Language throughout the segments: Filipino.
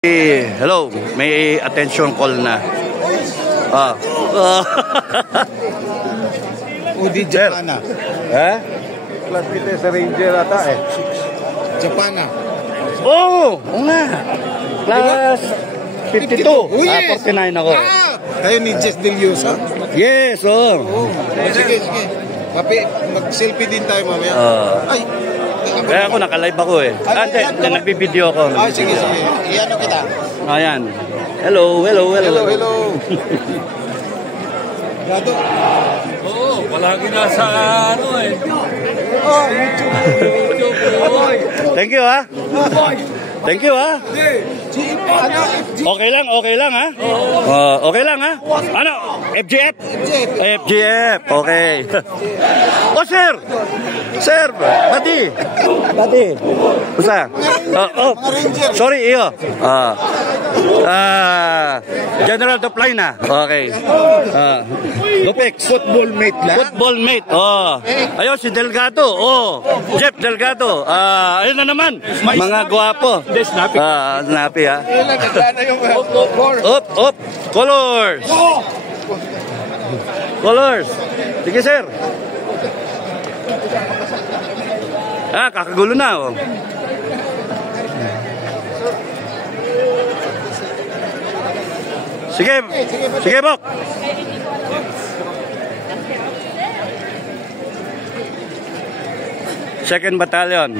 Hello, may attention call na. Udi Japana. Class kita sa Ranger ata eh. Japana. Oo nga. Class 52. 49 ako. Kayo ni Jess Deliosa? Yes, oo. Sige. Mag-selfie din tayo mamaya. Ay. Kaya ako naka-live ako eh. Hindi, nagbibideo ako. Sige. Iyan kita. Ayan. Hello. Gato. Oo, palagi nasa ano eh. YouTube. Thank you ha. Okay lang ha. Okay lang ha. Ano? FGF? FGF. Okay. Oh sir. Pati. Usa. Sorry iyo. General Dopline na. Okay. Lupex. Football mate lang. Football mate. Ayun si Delgado. Jeff Delgado. Ayun na naman. Mga gwapo. Snappy ha. Up. Colors. Sige sir. Kakagulo na oh. Sige Bok. Second Battalion.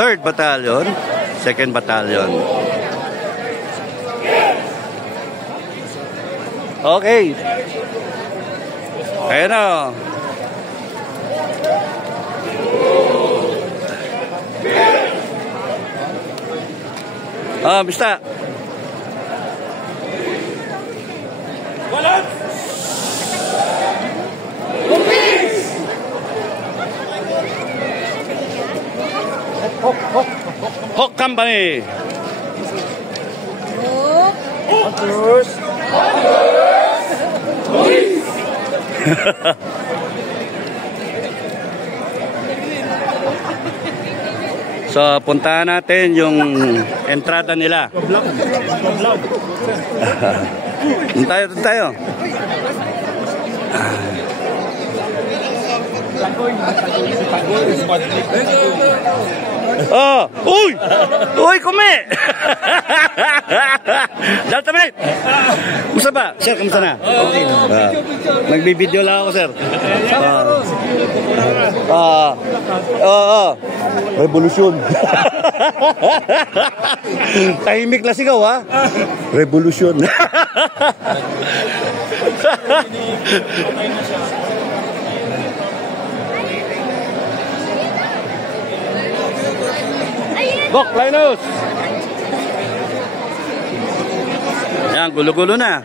Third Battalion. Second Battalion. Okay. Ayan na. Basta. Hawk Company. So, puntahan natin yung entrada nila. Tayo. Uy, kumi! Daltamate! Musta ba? Sir, kamusta na? Okay. Nagbibideo lang ako, sir. Revolution. Tahimik lang sigaw, ha? Revolution. Bok, Linus! Yan, gulo-gulo na.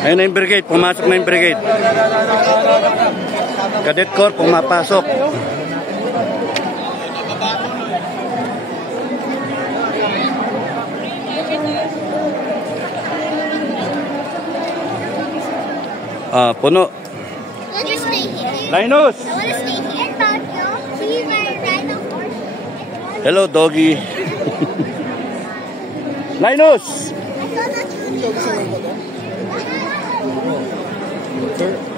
Ayun na yung brigade, pumasok na yung brigade. Cadet Corps, pumapasok. Puno. Linus! I want to stay here, Tokyo. See my ride on horse. Hello, doggy. Linus!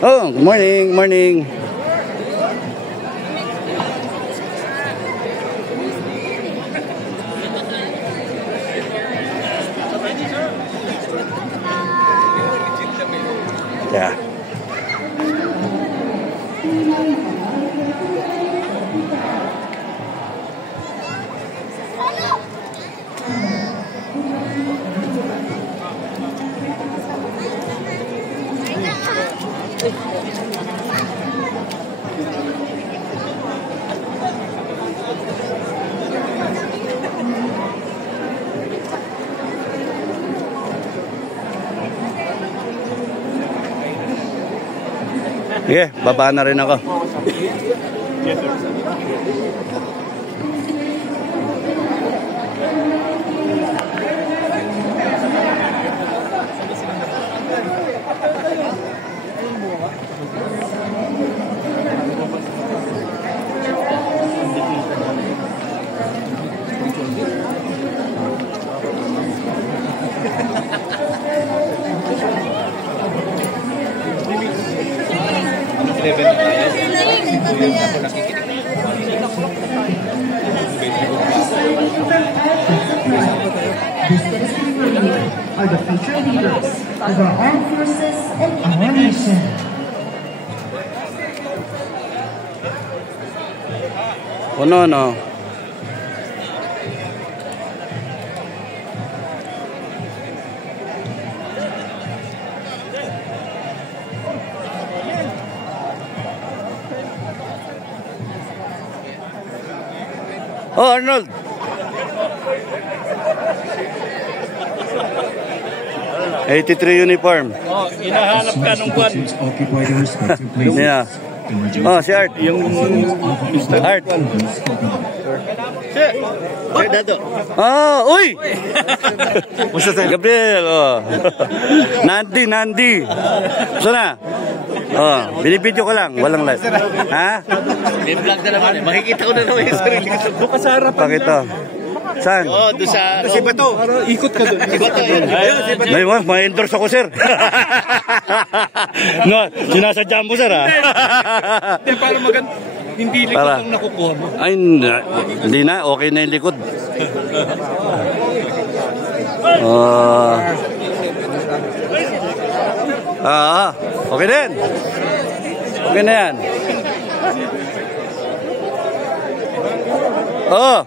Oh, morning. Yeah. Sige, baba na rin ako. Are the future leaders of our armed forces and our nation. Puno, no? Oh, Arnold! '83 uniform. Oh, hinahanap ka nung kwan. Yeah. Oh, si Art. Yung Art. Sir Dato. Ah, uy! Gabriel, oh. Nandi. Saan na? Oh, binibidyo ko lang, walang live. Ha? May vlog na naman eh. Makikita ko na naman yung sarili ko. Bukas sa harapan. Pakito. Saan? Oh, doon sa... Si Bato. Ikot ka doon. Si Bato. Ayun, si Bato. May ma-endorse ako, sir. No, sinasadya mo, sir, ha? Hindi, para maganda. Hindi likod Para. ang nakukuha mo. Ay, hindi na. Okay na yung likod. Okay din. Okay na yan. Oh.